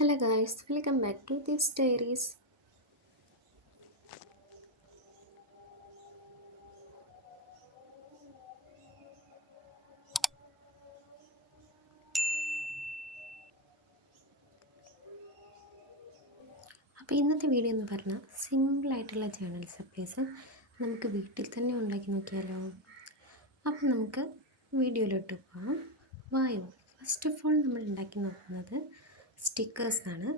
Hello guys, welcome back to these diaries. അപ്പോൾ ഇന്നത്തെ video എന്ന് പറഞ്ഞാൽ സിമ്പിളായിട്ടുള്ള ജേണൽ സപ്ലൈസ് നമുക്ക് വീട്ടിൽ തന്നെ ഉണ്ടാക്കി നോക്കിയാലോ. അപ്പോൾ നമുക്ക് വീഡിയോയിലോട്ട് പോകാം. വായോ. ഫസ്റ്റ് ഓഫ് ഓൾ നമ്മൾ ഉണ്ടാക്കി നോക്കുന്നത് സ്റ്റിക്കേഴ്സാണ്.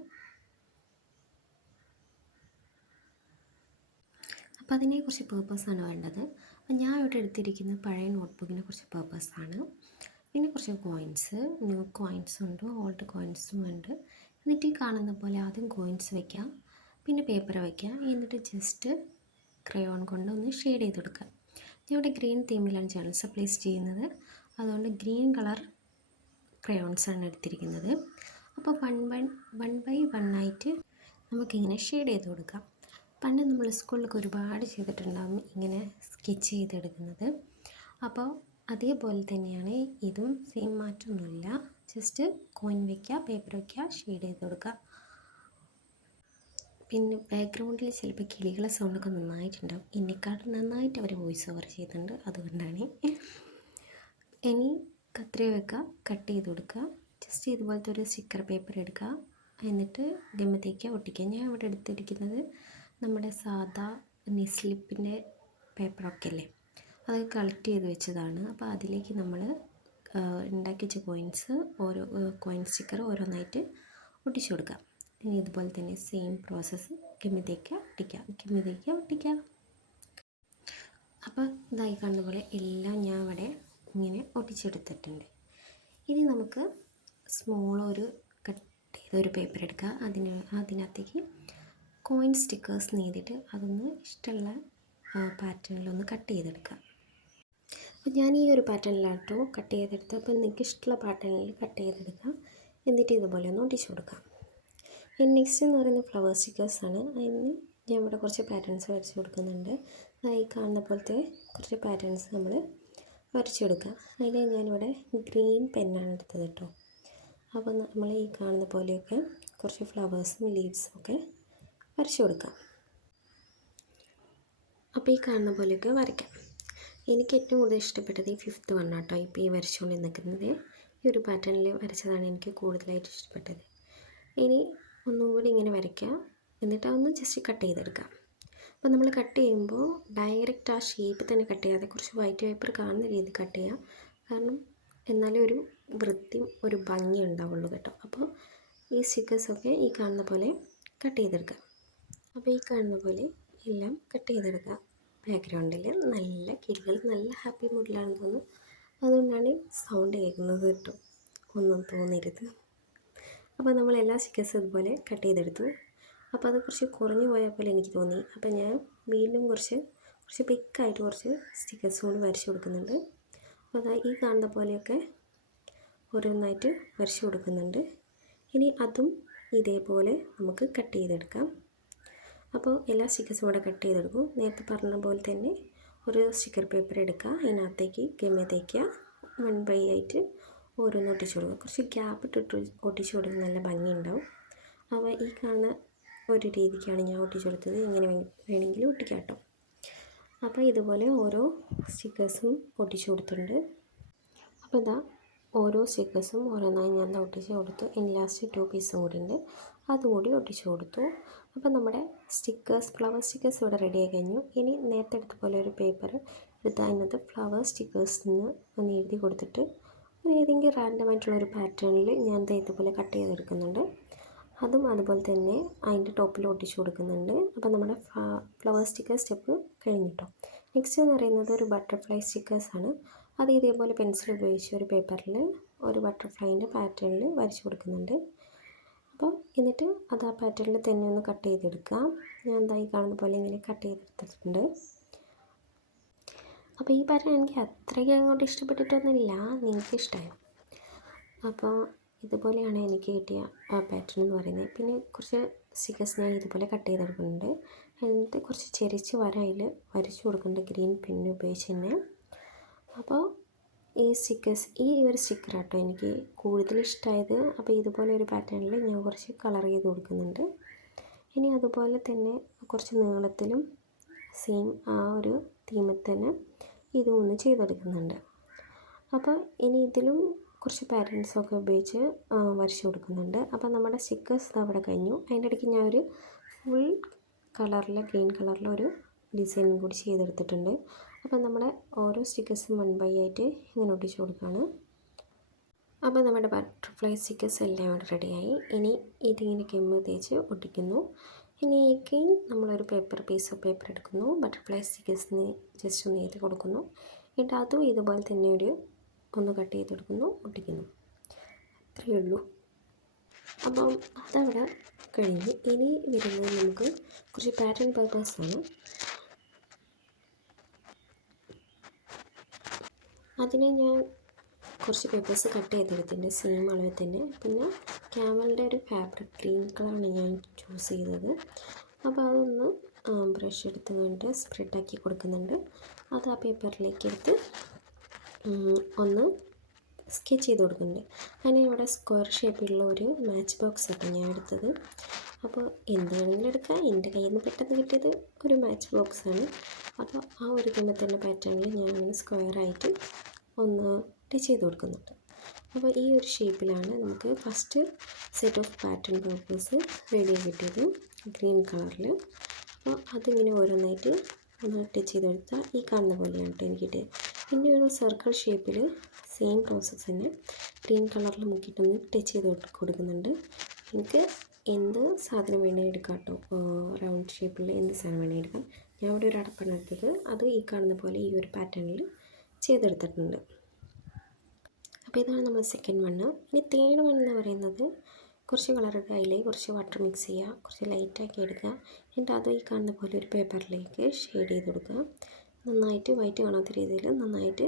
അപ്പോൾ അതിനെ കുറച്ച് പേർപ്പസാണ് വേണ്ടത്. അപ്പോൾ ഞാൻ ഇവിടെ എടുത്തിരിക്കുന്ന പഴയ നോട്ട്ബുക്കിനെ കുറച്ച് പേർപ്പസാണ്. പിന്നെ കുറച്ച് കോയിൻസ്, ന്യൂ കോയിൻസും ഉണ്ട്, ഓൾഡ് കോയിൻസും ഉണ്ട്. എന്നിട്ട് ഈ കാണുന്ന പോലെ ആദ്യം കോയിൻസ് വയ്ക്കുക, പിന്നെ പേപ്പർ വയ്ക്കുക, എന്നിട്ട് ജസ്റ്റ് ക്രയോൺ കൊണ്ട് ഒന്ന് ഷെയ്ഡ് ചെയ്ത് കൊടുക്കുക. ഞാൻ ഇവിടെ ഗ്രീൻ തീമിലാണ് ജേണൽ സപ്ലൈസ് ചെയ്യുന്നത്, അതുകൊണ്ട് ഗ്രീൻ കളർ ക്രയോൺസാണ് എടുത്തിരിക്കുന്നത്. അപ്പോൾ വൺ ബൈ വൺ ആയിട്ട് നമുക്കിങ്ങനെ ഷെയ്ഡ് ചെയ്ത് കൊടുക്കാം. പണ്ട് നമ്മൾ സ്കൂളിലൊക്കെ ഒരുപാട് ചെയ്തിട്ടുണ്ടാകും ഇങ്ങനെ സ്കെച്ച് ചെയ്തെടുക്കുന്നത്. അപ്പോൾ അതേപോലെ തന്നെയാണ് ഇതും, സെയിം മാറ്റമൊന്നുമില്ല. ജസ്റ്റ് കോയിൻ വയ്ക്കുക, പേപ്പർ വയ്ക്കുക, ഷെയ്ഡ് ചെയ്ത് കൊടുക്കുക. പിന്നെ ബാക്ക്ഗ്രൗണ്ടിൽ ചിലപ്പോൾ കിളികളെ സൗണ്ടൊക്കെ നന്നായിട്ടുണ്ടാവും. എന്നെക്കാട്ടും നന്നായിട്ട് അവർ വോയിസ് ഓവർ ചെയ്യുന്നുണ്ട്, അതുകൊണ്ടാണ്. ഇനി കത്രിക വെക്കുക, കട്ട് ചെയ്ത് കൊടുക്കുക. ജസ്റ്റ് ഇതുപോലത്തെ ഒരു സ്റ്റിക്കർ പേപ്പർ എടുക്കുക, എന്നിട്ട് ഗമ്മ തേക്കുക, ഒട്ടിക്കുക. ഞാൻ ഇവിടെ എടുത്തിരിക്കുന്നത് നമ്മുടെ സാധാ സ്ലിപ്പിൻ്റെ പേപ്പറൊക്കെ അല്ലേ, അത് കളക്ട് ചെയ്ത് വെച്ചതാണ്. അപ്പോൾ അതിലേക്ക് നമ്മൾ ഉണ്ടാക്കി വെച്ച കോയിൻസ്, ഓരോ കോയിൻ സ്റ്റിക്കർ ഓരോന്നായിട്ട് ഒട്ടിച്ചു കൊടുക്കുക. ഇനി ഇതുപോലെ തന്നെ സെയിം പ്രോസസ്സ് ഗമ്മി തേക്കുക, ഒട്ടിക്കുക. അപ്പോൾ ഇതായി കാണുന്ന പോലെ എല്ലാം ഞാൻ ഇവിടെ ഇങ്ങനെ ഒട്ടിച്ചെടുത്തിട്ടുണ്ട്. ഇനി നമുക്ക് സ്മോൾ ഒരു കട്ട് ചെയ്തൊരു പേപ്പർ എടുക്കുക, അതിനകത്തേക്ക് കോയിൻ സ്റ്റിക്കേഴ്സ് നീതിയിട്ട് അതൊന്ന് ഇഷ്ടമുള്ള പാറ്റേണിലൊന്ന് കട്ട് ചെയ്തെടുക്കുക. അപ്പോൾ ഞാൻ ഈ ഒരു പാറ്റേണിലാട്ടോ കട്ട് ചെയ്തെടുത്ത്. അപ്പോൾ നിങ്ങൾക്ക് ഇഷ്ടമുള്ള പാറ്റേണിൽ കട്ട് ചെയ്തെടുക്കുക, എന്നിട്ട് ഇതുപോലെ ഒന്ന് ഒട്ടിച്ചു കൊടുക്കാം. നെക്സ്റ്റ് എന്ന് പറയുന്നത് ഫ്ലവർ സ്റ്റിക്കേഴ്സാണ്. അതിന് ഞാൻ ഇവിടെ കുറച്ച് പാറ്റേൺസ് വരച്ച് കൊടുക്കുന്നുണ്ട്. ഈ കാണുന്ന പോലത്തെ കുറച്ച് പാറ്റേൺസ് നമ്മൾ വരച്ചെടുക്കുക. അതിൽ ഞാനിവിടെ ഗ്രീൻ പെന്നാണ് എടുത്തത് കേട്ടോ. അപ്പോൾ നമ്മൾ ഈ കാണുന്ന പോലെയൊക്കെ കുറച്ച് ഫ്ലവേഴ്സും ലീവ്സും ഒക്കെ വരച്ചു കൊടുക്കാം. അപ്പോൾ ഈ കാണുന്ന പോലെയൊക്കെ വരയ്ക്കാം. എനിക്ക് ഏറ്റവും കൂടുതൽ ഇഷ്ടപ്പെട്ടത് ഈ 5th വൺ ആട്ടോ. ഇപ്പോൾ ഈ വരച്ചുകൊണ്ട് നിൽക്കുന്നത് ഈ ഒരു പാറ്റേണിൽ വരച്ചതാണ് എനിക്ക് കൂടുതലായിട്ട് ഇഷ്ടപ്പെട്ടത്. ഇനി ഒന്നുകൂടി ഇങ്ങനെ വരയ്ക്കുക, എന്നിട്ട് അതൊന്ന് ജസ്റ്റ് കട്ട് ചെയ്തെടുക്കാം. അപ്പോൾ നമ്മൾ കട്ട് ചെയ്യുമ്പോൾ ഡയറക്റ്റ് ആ ഷേപ്പ് തന്നെ കട്ട് ചെയ്യാതെ കുറച്ച് വൈറ്റ് പേപ്പർ കാണുന്ന രീതിയിൽ കട്ട് ചെയ്യുക. കാരണം എന്നാലേ ഒരു വൃത്തിയും ഒരു ഭംഗി ഉണ്ടാവുള്ളൂ കേട്ടോ. അപ്പോൾ ഈ സ്റ്റിക്കേഴ്സൊക്കെ ഈ കാണുന്ന പോലെ കട്ട് ചെയ്തെടുക്കുക. അപ്പോൾ ഈ കാണുന്ന പോലെ എല്ലാം കട്ട് ചെയ്തെടുക്കുക. ബാക്ക്ഗ്രൗണ്ടിൽ നല്ല കിളികൾ നല്ല ഹാപ്പി മൂഡിലാണെന്ന് തോന്നുന്നു, അതുകൊണ്ടാണ് സൗണ്ട് കേൾക്കുന്നത് കേട്ടോ, ഒന്നും തോന്നരുത്. അപ്പോൾ നമ്മൾ എല്ലാ സ്റ്റിക്കേഴ്സും ഇതുപോലെ കട്ട് ചെയ്തെടുത്തു. അപ്പോൾ അത് കുറച്ച് കുറഞ്ഞു പോയ പോലെ എനിക്ക് തോന്നി. അപ്പോൾ ഞാൻ വീണ്ടും കുറച്ച് പിക്കായിട്ട് കുറച്ച് സ്റ്റിക്കേഴ്സ് കൂടി വരച്ച് കൊടുക്കുന്നുണ്ട്. അപ്പോൾ അതാ ഈ കാണുന്ന പോലെയൊക്കെ ഓരോന്നായിട്ട് വരച്ച് കൊടുക്കുന്നുണ്ട്. ഇനി അതും ഇതേപോലെ നമുക്ക് കട്ട് ചെയ്തെടുക്കാം. അപ്പോൾ എല്ലാ സ്റ്റിക്കേഴ്സും കൂടെ കട്ട് ചെയ്തെടുക്കും. നേരത്തെ പറഞ്ഞ പോലെ തന്നെ ഒരു സ്റ്റിക്കർ പേപ്പർ എടുക്കുക, അതിനകത്തേക്ക് ഗമ്മ തേക്കുക, 1 ബൈ ആയിട്ട് ഓരോന്ന് ഒട്ടിച്ചു കൊടുക്കുക. കുറച്ച് ഗ്യാപ്പ് ഇട്ടിട്ട് ഒട്ടിച്ചു കൊടുത്ത് നല്ല ഭംഗിയുണ്ടാവും. അപ്പോൾ ഈ കാണുന്ന ഒരു രീതിക്കാണ് ഞാൻ ഒട്ടിച്ചു കൊടുത്തത്. ഇങ്ങനെ വേണമെങ്കിലും ഒട്ടിക്കാം കേട്ടോ. അപ്പോൾ ഇതുപോലെ ഓരോ സ്റ്റിക്കേഴ്സും ഒട്ടിച്ചു കൊടുത്തിട്ടുണ്ട്. അപ്പോൾ ഇതാ ഓരോ സ്റ്റിക്കേഴ്സും ഓരോന്നായി ഞാൻ ഒട്ടിച്ച് കൊടുത്തു. ഇനി ലാസ്റ്റ് 2 പീസും കൂടി ഉണ്ട്, അതുകൂടി ഒട്ടിച്ചു കൊടുത്തു. അപ്പോൾ നമ്മുടെ ഫ്ലവർ സ്റ്റിക്കേഴ്സ് ഇവിടെ റെഡിയായി കഴിഞ്ഞു. ഇനി നേരത്തെ എടുത്ത പോലെ ഒരു പേപ്പർ എടുത്ത് അതിനകത്ത് ഫ്ലവർ സ്റ്റിക്കേഴ്സ് ഒന്ന് എഴുതി കൊടുത്തിട്ട് ഏതെങ്കിലും റാൻഡമായിട്ടുള്ള ഒരു പാറ്റേണിൽ ഞാൻ ഇതുപോലെ കട്ട് ചെയ്തെടുക്കുന്നുണ്ട്. അതും അതുപോലെ തന്നെ അതിൻ്റെ ടോപ്പിൽ ഒട്ടിച്ചു കൊടുക്കുന്നുണ്ട്. അപ്പോൾ നമ്മുടെ ഫ്ലവർ സ്റ്റിക്കർ സ്റ്റെപ്പ് കഴിഞ്ഞിട്ടോ. നെക്സ്റ്റ് എന്ന് പറയുന്നത് ഒരു ബട്ടർഫ്ലൈ സ്റ്റിക്കേഴ്സാണ്. അത് ഇതേപോലെ പെൻസിൽ ഉപയോഗിച്ച് ഒരു പേപ്പറിൽ ഒരു ബട്ടർഫ്ലൈൻ്റെ പാറ്റേണിൽ വരച്ച് കൊടുക്കുന്നുണ്ട്. അപ്പോൾ എന്നിട്ട് അത് ആ പാറ്റേണിൽ തന്നെ ഒന്ന് കട്ട് ചെയ്തെടുക്കാം. ഞാൻ എന്തായി കാണുന്ന പോലെ ഇങ്ങനെ കട്ട് ചെയ്തെടുത്തിട്ടുണ്ട്. അപ്പോൾ ഈ പാറ്റേൺ എനിക്ക് അത്രയ്ക്ക് അങ്ങോട്ട് ഇഷ്ടപ്പെട്ടിട്ടൊന്നുമില്ല, നിങ്ങൾക്ക് ഇഷ്ടമായോ? അപ്പോൾ ഇതുപോലെയാണ് എനിക്ക് കിട്ടിയ ആ പാറ്റേൺ എന്ന് പറയുന്നത്. പിന്നെ കുറച്ച് സ്റ്റിക്കേഴ്സ് ഞാൻ ഇതുപോലെ കട്ട് ചെയ്തെടുക്കുന്നുണ്ട്. എന്നിട്ട് കുറച്ച് ചെരിച്ച് അതിൽ വരച്ചു കൊടുക്കുന്നുണ്ട് ഗ്രീൻ പെന്ന് ഉപയോഗിച്ച് തന്നെ. അപ്പോൾ ഈ ഒരു സ്റ്റിക്കറാട്ടോ എനിക്ക് കൂടുതൽ ഇഷ്ടമായത്. അപ്പോൾ ഇതുപോലെ ഒരു പാറ്റേണിൽ ഞാൻ കുറച്ച് കളർ ചെയ്ത് കൊടുക്കുന്നുണ്ട്. ഇനി അതുപോലെ തന്നെ കുറച്ച് നീളത്തിലും സെയിം ആ ഒരു തീമിൽ തന്നെ ഇതും ഒന്ന് ചെയ്തെടുക്കുന്നുണ്ട്. അപ്പോൾ ഇനി ഇതിലും കുറച്ച് പാറ്റേൺസൊക്കെ ഉപയോഗിച്ച് വരച്ച് കൊടുക്കുന്നുണ്ട്. അപ്പോൾ നമ്മുടെ സ്റ്റിക്കേഴ്സ് അവിടെ കഴിഞ്ഞു. അതിൻ്റെ ഇടയ്ക്ക് ഞാൻ ഒരു ഫുൾ കളറിൽ ഗ്രീൻ കളറിൽ ഒരു ഡിസൈനും കൂടി ചെയ്തെടുത്തിട്ടുണ്ട്. അപ്പോൾ നമ്മുടെ ഓരോ സ്റ്റിക്കേഴ്സും 1 by ആയിട്ട് ഇങ്ങനെ ഒട്ടിച്ച് കൊടുക്കുകയാണ്. അപ്പോൾ നമ്മുടെ ബട്ടർഫ്ലൈ സ്റ്റിക്കേഴ്സ് എല്ലാം ഇവിടെ റെഡിയായി. ഇനി ഇതിങ്ങനെ ഗമ്മ് തേച്ച് ഒട്ടിക്കുന്നു. ഇനി എഗെയിൻ നമ്മളൊരു പീസ് ഓഫ് പേപ്പർ എടുക്കുന്നു, ബട്ടർഫ്ലൈ സ്റ്റിക്കേഴ്സിന് ജസ്റ്റ് ഒന്ന് എഴുതി കൊടുക്കുന്നു. എന്നിട്ട് അതും ഇതുപോലെ തന്നെ ഒന്ന് കട്ട് ചെയ്തെടുക്കുന്നു, ഒട്ടിക്കുന്നു. അത്രയേ ഉള്ളൂ. അപ്പം അതവിടെ കഴിഞ്ഞ് ഇനി വരുന്നത് നമുക്ക് കുറച്ച് പാറ്റേൺ പേപ്പേഴ്സാണ്. അതിനെ ഞാൻ കുറച്ച് പേപ്പേഴ്സ് കട്ട് ചെയ്തെടുത്തിട്ടുണ്ട് സെയിം അളവിൽ തന്നെ. പിന്നെ ക്യാമലിൻ്റെ ഒരു ഫാബ്രിക് ഗ്രീൻ കളറാണ് ഞാൻ ചൂസ് ചെയ്തത്. അപ്പോൾ അതൊന്ന് ബ്രഷ് എടുത്തുകൊണ്ട് സ്പ്രെഡാക്കി കൊടുക്കുന്നുണ്ട്. അത് ആ പേപ്പറിലേക്ക് എടുത്ത് ഒന്ന് സ്കെച്ച് ചെയ്ത് കൊടുക്കുന്നുണ്ട്. അതിന് ഇവിടെ സ്ക്വയർ ഷേപ്പിലുള്ള ഒരു മാച്ച് ബോക്സ് ആട്ടോ ഞാൻ എടുത്തത്. അപ്പോൾ എന്ത് വേണമെങ്കിലും എടുക്കാം. എൻ്റെ കയ്യിൽ നിന്ന് പെട്ടെന്ന് കിട്ടിയത് ഒരു മാച്ച് ബോക്സാണ്. അപ്പോൾ ആ ഒരു തന്നെ പാറ്റേണിൽ ഞാൻ അങ്ങനെ സ്ക്വയറായിട്ട് ഒന്ന് ടച്ച് ചെയ്ത് കൊടുക്കുന്നുണ്ട്. അപ്പോൾ ഈ ഒരു ഷേപ്പിലാണ് നമുക്ക് first set of pattern papers ready കിട്ടിയത് ഗ്രീൻ കളറിൽ. അപ്പോൾ അതിങ്ങനെ ഓരോന്നായിട്ട് ഒന്ന് ടച്ച് ചെയ്ത് കൊടുത്താൽ ഈ കാണുന്ന പോലെയാണ് കേട്ടോ എനിക്ക് കിട്ടിയത്. പിന്നെ ഒരു സർക്കിൾ ഷേപ്പിൽ സെയിം പ്രോസസ്സ് തന്നെ ഗ്രീൻ കളറിൽ മുക്കിയിട്ടൊന്ന് ടച്ച് ചെയ്ത് കൊടുക്കുന്നുണ്ട്. എനിക്ക് എന്ത് സാധനം വേണേൽ എടുക്കാം കേട്ടോ. റൗണ്ട് ഷേപ്പിൽ എന്ത് സാധനം വേണേൽ എടുക്കാം. ഞാൻ ഇവിടെ ഒരു അടപ്പാണ് എടുത്തത്. അത് ഈ കാണുന്ന പോലെ ഈ ഒരു പാറ്റേണിൽ ചെയ്തെടുത്തിട്ടുണ്ട്. അപ്പോൾ ഇതാണ് നമ്മൾ സെക്കൻഡ് വണ്ണ്. ഇനി തേർഡ് വൺ എന്ന് പറയുന്നത് കുറച്ച് കളറുടെ അതിൽ കുറച്ച് വാട്ടർ മിക്സ് ചെയ്യുക, കുറച്ച് ലൈറ്റാക്കി എടുക്കുക. എന്നിട്ട് അത് ഈ കാണുന്ന പോലെ ഒരു പേപ്പറിലേക്ക് ഷെയ്ഡ് ചെയ്ത് കൊടുക്കുക. നന്നായിട്ട് വൈറ്റ് കാണാത്ത രീതിയിൽ നന്നായിട്ട്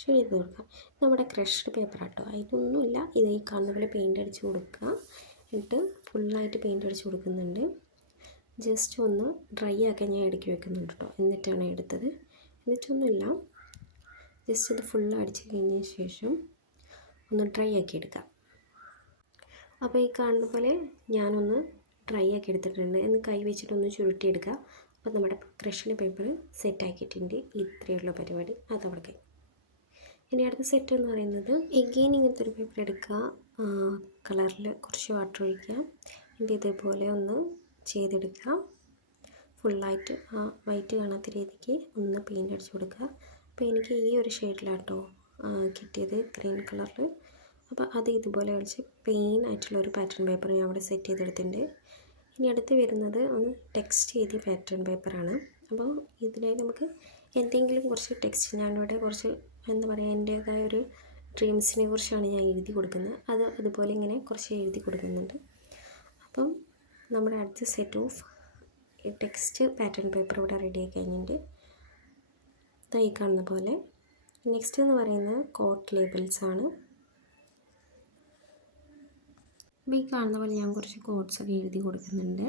ഷെയ്ഡ് ചെയ്ത് കൊടുക്കുക. നമ്മുടെ ക്രഷ്ഡ് പേപ്പർ ആട്ടോ, അതിലൊന്നുമില്ല. ഇത് ഈ കാണുന്ന പോലെ പെയിൻ്റ് അടിച്ച് കൊടുക്കുക. എന്നിട്ട് ഫുള്ളായിട്ട് പെയിൻ്റ് അടിച്ച് കൊടുക്കുന്നുണ്ട്. ജസ്റ്റ് ഒന്ന് ഡ്രൈ ആക്കാൻ ഞാൻ ഇടയ്ക്ക് വെക്കുന്നുണ്ട് കേട്ടോ. എന്നിട്ടാണ് എടുത്തത്. എന്നിട്ടൊന്നുമില്ല, ജസ്റ്റ് ഇത് ഫുള്ള് അടിച്ച് കഴിഞ്ഞ ശേഷം ഒന്ന് ഡ്രൈ ആക്കി എടുക്കാം. അപ്പോൾ ഈ കാണുന്ന പോലെ ഞാനൊന്ന് ഡ്രൈ ആക്കി എടുത്തിട്ടുണ്ട്. എന്ന് കൈ വെച്ചിട്ടൊന്ന് ചുരുട്ടിയെടുക്കുക. അപ്പോൾ നമ്മുടെ ക്രഷിൻ്റെ പേപ്പർ സെറ്റാക്കിയിട്ടുണ്ട്. ഇത്രയുള്ള പരിപാടി അതവിടെ കഴിഞ്ഞു. ഇനി അടുത്ത സെറ്റ് എന്ന് പറയുന്നത് എഗെയിൻ ഇങ്ങനത്തെ ഒരു പേപ്പർ എടുക്കുക, കളറിൽ കുറച്ച് വാട്ടർ ഒഴിക്കുക. എന്നിട്ട് ഇതേപോലെ ഒന്ന് ചെയ്തെടുക്കുക. ഫുള്ളായിട്ട് ആ വൈറ്റ് കാണാത്ത രീതിക്ക് ഒന്ന് പെയിൻ്റ് അടിച്ച് കൊടുക്കുക. അപ്പോൾ എനിക്ക് ഈ ഒരു ഷെയ്ഡിലാട്ടോ കിട്ടിയത് ഗ്രീൻ കളറിൽ. അപ്പോൾ അത് ഇതുപോലെ കളിച്ച് പ്ലെയിൻ ആയിട്ടുള്ള ഒരു പാറ്റേൺ പേപ്പർ ഞാൻ അവിടെ സെറ്റ് ചെയ്തെടുത്തിട്ടുണ്ട്. ഇനി അടുത്ത് വരുന്നത് ഒന്ന് ടെക്സ്റ്റ് ചെയ്ത പാറ്റേൺ പേപ്പറാണ്. അപ്പോൾ ഇതിനെ നമുക്ക് എന്തെങ്കിലും കുറച്ച് ടെക്സ്റ്റ്, ഞാനിവിടെ കുറച്ച് എന്താ പറയുക, എൻ്റേതായ ഒരു ഡ്രീംസിനെ കുറിച്ചാണ് ഞാൻ എഴുതി കൊടുക്കുന്നത്. അത് അതുപോലെ ഇങ്ങനെ കുറച്ച് എഴുതി കൊടുക്കുന്നുണ്ട്. അപ്പം നമ്മുടെ അടുത്ത set of text pattern paper ഇവിടെ റെഡി ആയി കഴിഞ്ഞിട്ടുണ്ട്. ഈ കാണുന്ന പോലെ. നെക്സ്റ്റ് എന്ന് പറയുന്നത് കോട്ട് ലേബിൾസ് ആണ്. അപ്പോൾ ഈ കാണുന്ന പോലെ ഞാൻ കുറച്ച് കോട്ട്സൊക്കെ എഴുതി കൊടുക്കുന്നുണ്ട്.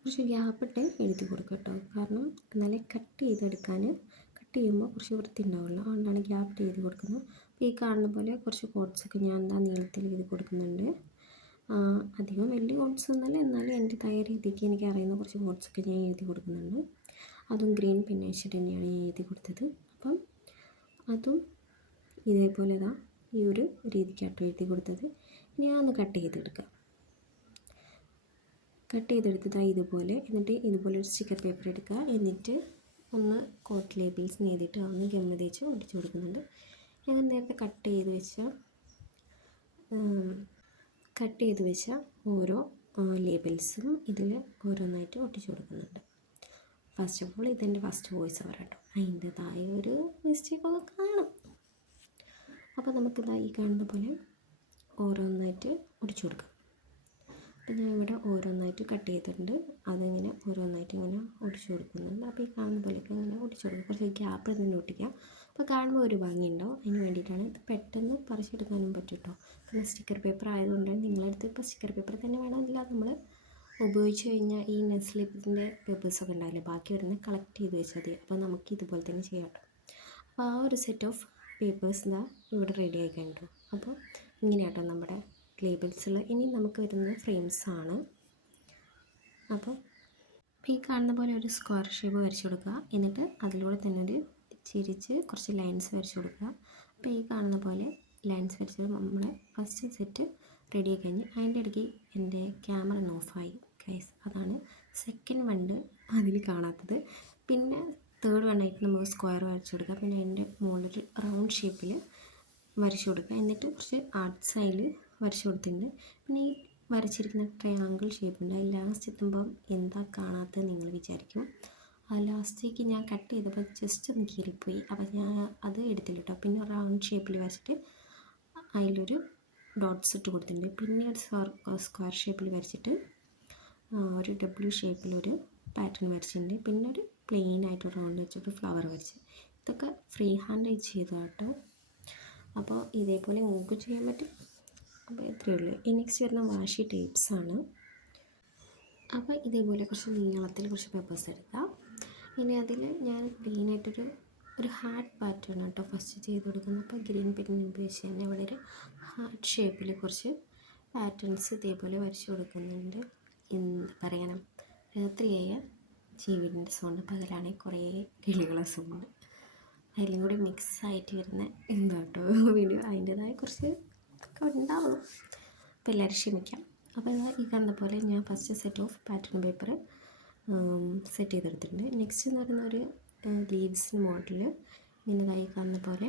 കുറച്ച് ഗ്യാപ്പിട്ട് എഴുതി കൊടുക്കുക കേട്ടോ. കാരണം എന്നാലേ കട്ട് ചെയ്യുമ്പോൾ കുറച്ച് വൃത്തി ഉണ്ടാവുള്ളൂ. അതുകൊണ്ടാണ് ഗ്യാപ്പിട്ട് എഴുതി കൊടുക്കുന്നത്. അപ്പോൾ ഈ കാണുന്ന പോലെ കുറച്ച് കോട്ട്സൊക്കെ ഞാൻ എന്താ നീളത്തിൽ എഴുതി കൊടുക്കുന്നുണ്ട്. അധികം വലിയ കോട്ട്സ് ഒന്നല്ല, എന്നാലും എൻ്റെതായ രീതിക്ക് എനിക്ക് അറിയുന്ന കുറച്ച് കോട്ട്സൊക്കെ ഞാൻ എഴുതി കൊടുക്കുന്നുണ്ട്. അതും ഗ്രീൻ പെൻ വെച്ചിട്ട് തന്നെയാണ് ഞാൻ എഴുതി കൊടുത്തത്. അപ്പം അതും ഇതേപോലെ ഈ ഒരു രീതിക്കാട്ടോ എഴുതി കൊടുത്തത്. ഇനി ഒന്ന് കട്ട് ചെയ്തെടുക്കുക. കട്ട് ചെയ്തെടുത്തത് ഇതുപോലെ. എന്നിട്ട് ഇതുപോലെ ഒരു സ്റ്റിക്കർ പേപ്പർ എടുക്കുക. എന്നിട്ട് ഒന്ന് കോട്ട് ലേബിൾസ് എഴുതിയിട്ട് ഒന്ന് ഗമ്മ തേച്ച് ഒട്ടിച്ച് കൊടുക്കുന്നുണ്ട്. ഞാൻ നേരത്തെ കട്ട് ചെയ്ത് വെച്ച ഓരോ ലേബിൾസും ഇതിൽ ഓരോന്നായിട്ട് ഒട്ടിച്ച് കൊടുക്കുന്നുണ്ട്. ഫസ്റ്റ് ഓഫ് ഓൾ ഇതെൻ്റെ ഫസ്റ്റ് വോയിസ് ഓവർ കേട്ടോ. അതിൻ്റെതായ ഒരു മിസ്റ്റേക്കൊക്കെ കാണും. അപ്പോൾ നമുക്കിതാ ഈ കാണുന്ന പോലെ ഓരോന്നായിട്ട് ഒടിച്ചു കൊടുക്കാം. അപ്പോൾ ഞാൻ ഇവിടെ ഓരോന്നായിട്ട് കട്ട് ചെയ്തിട്ടുണ്ട്. അതിങ്ങനെ ഓരോന്നായിട്ട് ഇങ്ങനെ ഒടിച്ചു കൊടുക്കുന്നുണ്ട്. അപ്പോൾ ഈ കാണുന്ന പോലെയൊക്കെ ഇങ്ങനെ ഒടിച്ചു കൊടുക്കും. കുറച്ച് ഗ്യാപ്പ് തന്നെ ഒട്ടിക്കാം. അപ്പോൾ കാണുമ്പോൾ ഒരു ഭംഗിയുണ്ടാവും. അതിന് വേണ്ടിയിട്ടാണ്. ഇത് പെട്ടെന്ന് പറിച്ചെടുക്കാനും പറ്റും കേട്ടോ. പിന്നെ സ്റ്റിക്കർ പേപ്പർ ആയതുകൊണ്ടാണ് നിങ്ങളടുത്ത് ഇപ്പോൾ സ്റ്റിക്കർ പേപ്പർ തന്നെ വേണമെന്നില്ല. നമ്മൾ ഉപയോഗിച്ച് കഴിഞ്ഞാൽ ഈ നെസ്ലിപ്പിൻ്റെ പേപ്പേഴ്സൊക്കെ ഉണ്ടാവില്ലേ, ബാക്കി വരുന്നത് കളക്ട് ചെയ്ത് വെച്ചാൽ മതി. അപ്പോൾ നമുക്ക് ഇതുപോലെ തന്നെ ചെയ്യാം കേട്ടോ. അപ്പോൾ ആ ഒരു സെറ്റ് ഓഫ് പേപ്പേഴ്സ് ഇതാ ഇവിടെ റെഡി ആയി കഴിഞ്ഞു. അപ്പോൾ ഇങ്ങനെയാട്ടോ നമ്മുടെ ലേബിൾസിൽ. ഇനി നമുക്ക് വരുന്നത് ഫ്രെയിംസാണ്. അപ്പോൾ ഈ കാണുന്ന പോലെ ഒരു സ്ക്വയർ ഷേപ്പ് വരച്ച് കൊടുക്കുക. എന്നിട്ട് അതിലൂടെ തന്നെ ഒരു ചിരിച്ച് കുറച്ച് ലൈൻസ് വരച്ച് കൊടുക്കുക. അപ്പോൾ ഈ കാണുന്ന പോലെ ലൈൻസ് വരച്ചത് നമ്മുടെ ഫസ്റ്റ് സെറ്റ് റെഡി ആയി കഴിഞ്ഞ് അതിൻ്റെ ഇടയ്ക്ക് എൻ്റെ ക്യാമറ ഓഫായി ഗൈസ്. അതാണ് സെക്കൻഡ് വണ്ട് അതിൽ കാണാത്തത്. പിന്നെ തേർഡ് വണ്ണായിട്ട് നമ്മൾ സ്ക്വയർ വരച്ച് കൊടുക്കുക. പിന്നെ അതിൻ്റെ മുകളിൽ റൗണ്ട് ഷേപ്പിൽ വരച്ച് കൊടുക്കുക. എന്നിട്ട് കുറച്ച് ആർട്ട് സൈഡിൽ വരച്ച് കൊടുത്തിട്ടുണ്ട്. പിന്നെ ഈ വരച്ചിരിക്കുന്ന ട്രയാങ്കിൾ ഷേപ്പുണ്ട്. അത് ലാസ്റ്റ് എത്തുമ്പം എന്താ കാണാത്തത് നിങ്ങൾ വിചാരിക്കും. ആ ലാസ്റ്റേക്ക് ഞാൻ കട്ട് ചെയ്തപ്പോൾ ജസ്റ്റ് ഒന്ന് കീറിപ്പോയി. അപ്പോൾ ഞാൻ അത് എടുത്തില്ല കേട്ടോ. പിന്നെ റൗണ്ട് ഷേപ്പിൽ വരച്ചിട്ട് അതിലൊരു ഡോട്ട്സ് ഇട്ട് കൊടുത്തിട്ടുണ്ട്. പിന്നെ ഒരു സ്ക്വയർ ഷേപ്പിൽ വരച്ചിട്ട് ഒരു ഡബ്ല്യു ഷേപ്പിലൊരു പാറ്റേൺ വരച്ചിട്ടുണ്ട്. പിന്നെ ഒരു പ്ലെയിൻ ആയിട്ട് റൗണ്ട് വെച്ചിട്ട് ഫ്ലവർ വരച്ച്. ഇതൊക്കെ ഫ്രീ ഹാൻഡ് ചെയ്തതാട്ടോ. അപ്പോൾ ഇതേപോലെ നിങ്ങൾക്ക് ചെയ്യാൻ പറ്റും. അപ്പോൾ ഇത്രയേ ഉള്ളൂ. ഈ നെക്സ്റ്റ് വരുന്ന വാഷി ടേപ്സാണ്. അപ്പോൾ ഇതേപോലെ കുറച്ച് നീളത്തിൽ കുറച്ച് പേപ്പേഴ്സ് എടുക്കുക. ഇനി അതിൽ ഞാൻ ഒരു ഹാർട്ട് പാറ്റേൺ കേട്ടോ ഫസ്റ്റ് ചെയ്ത് കൊടുക്കുന്നത്. അപ്പോൾ ഗ്രീൻ പെൻ ഉപയോഗിച്ച് തന്നെ ഇവിടെ ഒരു ഹാർട്ട് ഷേപ്പിൽ കുറച്ച് പാറ്റേൺസ് ഇതേപോലെ വരച്ച് കൊടുക്കുന്നുണ്ട്. എന്ത് പറയാനും, രാത്രിയായ ജീവിൻ്റെ സൗണ്ട്, പകലാണെങ്കിൽ കുറേ കിളികളെ സൗണ്ട്, അതിലും കൂടി മിക്സ് ആയിട്ട് വരുന്ന എന്താ കേട്ടോ വീഡിയോ. അതിൻ്റേതായ കുറച്ച് ഒക്കെ ഉണ്ടാവും. അപ്പോൾ എല്ലാവരും ക്ഷമിക്കാം. അപ്പോൾ ഈ കാണുന്ന പോലെ ഞാൻ first set of pattern paper set ചെയ്തെടുത്തിട്ടുണ്ട്. നെക്സ്റ്റ് എന്ന് പറയുന്ന ഒരു ലീവ്സിന് മോഡൽ ഇങ്ങനെതായി കാണുന്ന പോലെ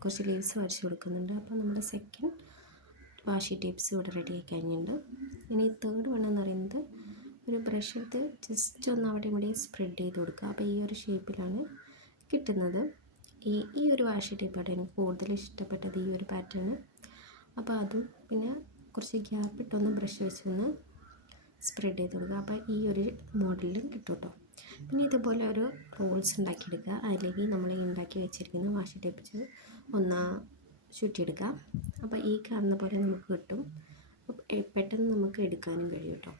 കുറച്ച് ലീവ്സ് വരച്ച് കൊടുക്കുന്നുണ്ട്. അപ്പോൾ നമ്മുടെ സെക്കൻഡ് വാഷി ടേപ്സ് ഇവിടെ റെഡി ആയി കഴിഞ്ഞിട്ടുണ്ട്. ഇനി തേർഡ് വൺ എന്ന് പറയുന്നത് ഒരു ബ്രഷ് എടുത്ത് ജസ്റ്റ് ഒന്ന് അവിടെ ഇവിടെ സ്പ്രെഡ് ചെയ്ത് കൊടുക്കുക. അപ്പോൾ ഈ ഒരു ഷേപ്പിലാണ് കിട്ടുന്നത്. ഈ ഒരു വാഷി ടേപ്പാണ് എനിക്ക് കൂടുതൽ ഇഷ്ടപ്പെട്ടത്, ഈ ഒരു പാറ്റേൺ. അപ്പോൾ അതും പിന്നെ കുറച്ച് ഗ്യാപ്പ് ഇട്ടൊന്ന് ബ്രഷ് വെച്ചൊന്ന് സ്പ്രെഡ് ചെയ്ത് കൊടുക്കുക. അപ്പോൾ ഈ ഒരു മോഡലിൽ കിട്ടും കേട്ടോ. പിന്നെ ഇതുപോലെ ഒരു റോൾസ് ഉണ്ടാക്കിയെടുക്കുക. അതിലേക്ക് നമ്മൾ ഉണ്ടാക്കി വെച്ചിരിക്കുന്ന വാഷി ടേപ്പ് ഒന്ന് ചുറ്റിയെടുക്കുക. അപ്പോൾ ഈ കാണുന്ന പോലെ നമുക്ക് കിട്ടും. പെട്ടെന്ന് നമുക്ക് എടുക്കാനും കഴിയും കേട്ടോ.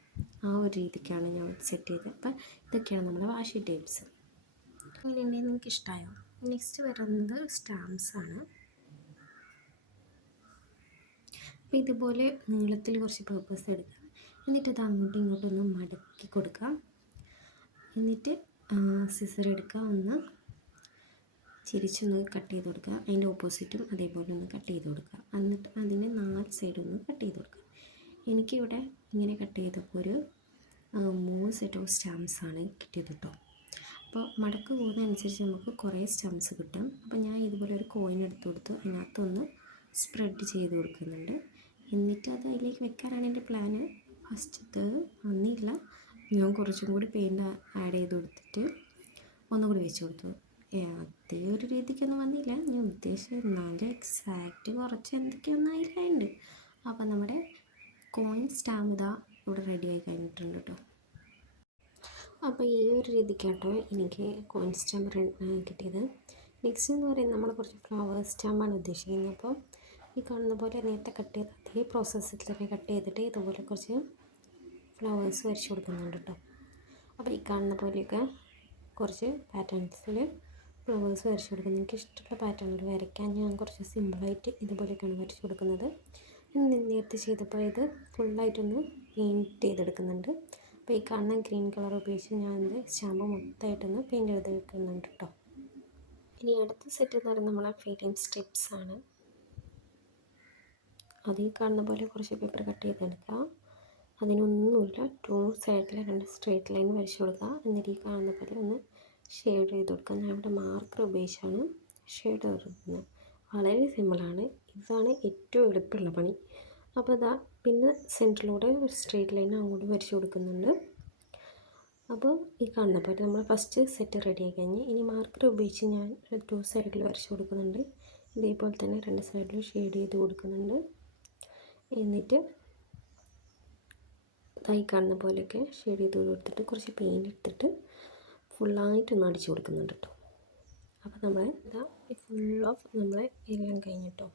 ആ ഒരു രീതിക്കാണ് ഞാൻ സെറ്റ് ചെയ്തത്. അപ്പോൾ ഇതൊക്കെയാണ് നമ്മുടെ വാഷി ടേപ്സ്. ഇങ്ങനെയുണ്ടെങ്കിൽ നിങ്ങൾക്ക് ഇഷ്ടമായോ? നെക്സ്റ്റ് വരുന്നത് സ്റ്റാമ്പ്സാണ്. അപ്പോൾ ഇതുപോലെ നീളത്തിൽ കുറച്ച് പേപ്പേഴ്സ് എടുക്കുക. എന്നിട്ട് അത് അങ്ങോട്ടും ഇങ്ങോട്ടും ഒന്ന് മടക്കി കൊടുക്കുക. എന്നിട്ട് സിസർ എടുക്കുക, ഒന്ന് ചിരിച്ചൊന്ന് കട്ട് ചെയ്ത് കൊടുക്കുക. അതിൻ്റെ ഓപ്പോസിറ്റും അതേപോലെ ഒന്ന് കട്ട് ചെയ്ത് കൊടുക്കുക. എന്നിട്ട് അതിന് 4 സൈഡൊന്ന് കട്ട് ചെയ്ത് കൊടുക്കുക. എനിക്കിവിടെ ഇങ്ങനെ കട്ട് ചെയ്തപ്പോൾ ഒരു 3 സെറ്റ് ഓഫ് സ്റ്റാമ്പ്സാണ് കിട്ടിയത് കേട്ടോ. അപ്പോൾ മടക്ക് പോകുന്നതനുസരിച്ച് നമുക്ക് കുറേ സ്റ്റാമ്പ്സ് കിട്ടും. അപ്പോൾ ഞാൻ ഇതുപോലെ ഒരു കോയിൻ എടുത്ത് കൊടുത്തു, അതിനകത്തൊന്ന് സ്പ്രെഡ് ചെയ്ത് കൊടുക്കുന്നുണ്ട്. എന്നിട്ട് അത് അതിലേക്ക് വെക്കാനാണ് എൻ്റെ പ്ലാന്. ഫസ്റ്റത്തെ വന്നില്ല, ഞാൻ കുറച്ചും കൂടി പെയിൻറ്റ് ആഡ് ചെയ്ത് കൊടുത്തിട്ട് ഒന്നുകൂടി വെച്ച് കൊടുത്തു. അതേ ഒരു രീതിക്കൊന്നും വന്നില്ല ഞാൻ ഉദ്ദേശിച്ചത്, എന്നാലും എക്സാക്റ്റ് കുറച്ച് എന്തൊക്കെയൊന്നും അതിലുണ്ട്. അപ്പോൾ നമ്മുടെ കോയിൻ സ്റ്റാമ്പ് ഇതാ ഇവിടെ റെഡി ആയി കഴിഞ്ഞിട്ടുണ്ട് കേട്ടോ. അപ്പോൾ ഈ ഒരു രീതിക്കാട്ടോ എനിക്ക് കോയിൻ സ്റ്റാമ്പ് കിട്ടിയത്. നെക്സ്റ്റ് എന്ന് പറയുന്നത് നമ്മൾ കുറച്ച് ഫ്ലവർ സ്റ്റാമ്പാണ് ഉദ്ദേശിക്കുന്നത്. അപ്പോൾ ഈ കാണുന്ന പോലെ നേരത്തെ കട്ട് ചെയ്ത് അതേ പ്രോസസ്സിൽ തന്നെ കട്ട് ചെയ്തിട്ട് ഇതുപോലെ കുറച്ച് ഫ്ലവേഴ്സ് വരച്ച് കൊടുക്കുന്നുണ്ട് കേട്ടോ. അപ്പോൾ ഈ കാണുന്ന പോലെയൊക്കെ കുറച്ച് പാറ്റേൺസിൽ ഫ്ലവേഴ്സ് വരച്ച് കൊടുക്കുന്നത്. എനിക്ക് ഇഷ്ടമുള്ള പാറ്റേണിൽ വരയ്ക്കാൻ ഞാൻ കുറച്ച് സിമ്പിളായിട്ട് ഇതുപോലെയൊക്കെയാണ് വരച്ച് കൊടുക്കുന്നത്. നേരത്തെ ചെയ്തപ്പോൾ ഇത് ഫുള്ളായിട്ടൊന്ന് പെയിൻറ്റ് ചെയ്തെടുക്കുന്നുണ്ട്. അപ്പോൾ ഈ കാണുന്ന ഗ്രീൻ കളർ ഉപയോഗിച്ച് ഞാൻ സ്റ്റാമ്പ് മൊത്തമായിട്ടൊന്ന് പെയിൻറ്റ് ചെയ്ത് വെക്കുന്നുണ്ട് കേട്ടോ. ഇനി അടുത്ത സെറ്റ് എന്ന് പറയുന്നത് നമ്മളെ ഫീലിംഗ് സ്ട്രിപ്സാണ്. അത് ഈ കാണുന്ന പോലെ കുറച്ച് പേപ്പർ കട്ട് ചെയ്തെടുക്കുക. അതിനൊന്നുമില്ല, 2 സൈഡിൽ 2 സ്ട്രേറ്റ് ലൈൻ വരച്ച് കൊടുക്കുക. എന്നിട്ട് ഈ കാണുന്ന പോലെ ഒന്ന് ഷെയ്ഡ് ചെയ്ത് കൊടുക്കുക. ഞാൻ ഇവിടെ മാർക്കർ ഉപയോഗിച്ചാണ് ഷെയ്ഡ് കൊടുക്കുന്നത്. വളരെ സിമ്പിളാണ്. ഇതാണ് ഏറ്റവും എളുപ്പമുള്ള പണി. അപ്പോൾ ഇതാ പിന്നെ സെൻറ്ററിലൂടെ ഒരു സ്ട്രേറ്റ് ലൈൻ അങ്ങോട്ട് വരച്ച് കൊടുക്കുന്നുണ്ട്. അപ്പോൾ ഈ കാണുന്ന പോലെ നമ്മൾ ഫസ്റ്റ് സെറ്റ് റെഡി ആയി കഴിഞ്ഞ് ഇനി മാർക്കർ ഉപയോഗിച്ച് ഞാൻ 2 സൈഡിൽ വരച്ച് കൊടുക്കുന്നുണ്ട്. ഇതേപോലെ തന്നെ 2 സൈഡിലും ഷെയ്ഡ് ചെയ്ത് കൊടുക്കുന്നുണ്ട്. എന്നിട്ട് ഈ കാണുന്ന പോലെയൊക്കെ ഷെയ്ഡ് ചെയ്ത് കൊടുത്തിട്ട് കുറച്ച് പെയിൻറ്റ് എടുത്തിട്ട് ഫുള്ളായിട്ടൊന്ന് അടിച്ചു കൊടുക്കുന്നുണ്ട് കേട്ടോ. അപ്പോൾ നമ്മളെ ഫുൾ ഓഫ് നമ്മളെ എല്ലാം കഴിഞ്ഞിട്ടോ.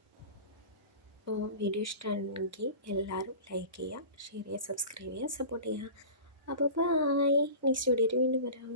അപ്പോൾ വീഡിയോ ഇഷ്ടമാണെങ്കിൽ എല്ലാവരും ലൈക്ക് ചെയ്യുക, ഷെയർ ചെയ്യുക, സബ്സ്ക്രൈബ് ചെയ്യുക, സപ്പോർട്ട് ചെയ്യുക. അപ്പോൾ ബൈ. നെക്സ്റ്റ് വീഡിയോയിൽ വീണ്ടും വരാം.